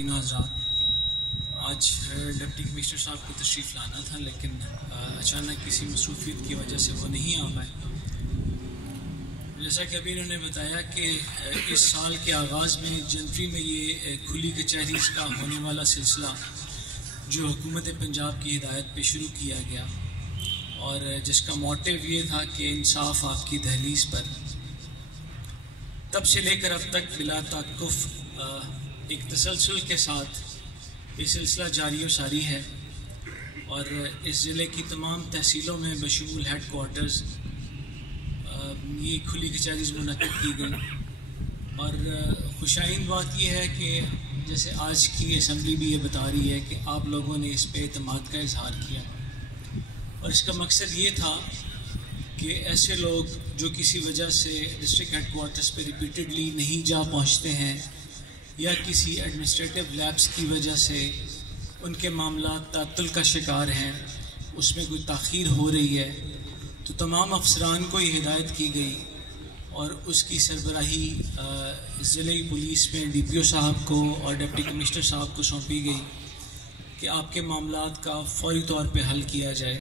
ख़वातीन हज़रात, आज deputy commissioner साहब को तशरीफ़ लाना था, लेकिन अचानक किसी मसरूफियत की वजह से वो नहीं आ पाए। जैसा कि अभी इन्होंने बताया कि इस साल के आगाज़ में जनवरी में ये खुली कचहरीज़ का होने वाला सिलसिला जो हुकूमत पंजाब की हिदायत पे शुरू किया गया और जिसका मोटिव ये था कि इंसाफ आपकी दहलीज़ पर, तब से लेकर अब तक बिला ताक़ुफ़ एक तसलसल के साथ ये सिलसिला जारी व सारी है। और इस ज़िले की तमाम तहसीलों में बशमूल हेड क्वार्टर्स ये खुली कचहरीज़ मुनक़्क़िद की गई। और खुशाइन बात यह है कि जैसे आज की असम्बली भी ये बता रही है कि आप लोगों ने इस पे एतमाद का इजहार किया और इसका मकसद ये था कि ऐसे लोग जो किसी वजह से डिस्ट्रिक्ट हेड क्वार्टर्स पर रिपीटेडली नहीं जा पहुँचते हैं या किसी एडमिनिस्ट्रेटिव लैब्स की वजह से उनके मामला तातुल का शिकार हैं, उसमें कोई ताख़ीर हो रही है, तो तमाम अफसरान को ये हिदायत की गई और उसकी सरबराही ज़िले पुलिस में DPO साहब को और डिप्टी कमिश्नर साहब को सौंपी गई कि आपके मामलात का फ़ौरी तौर पे हल किया जाए।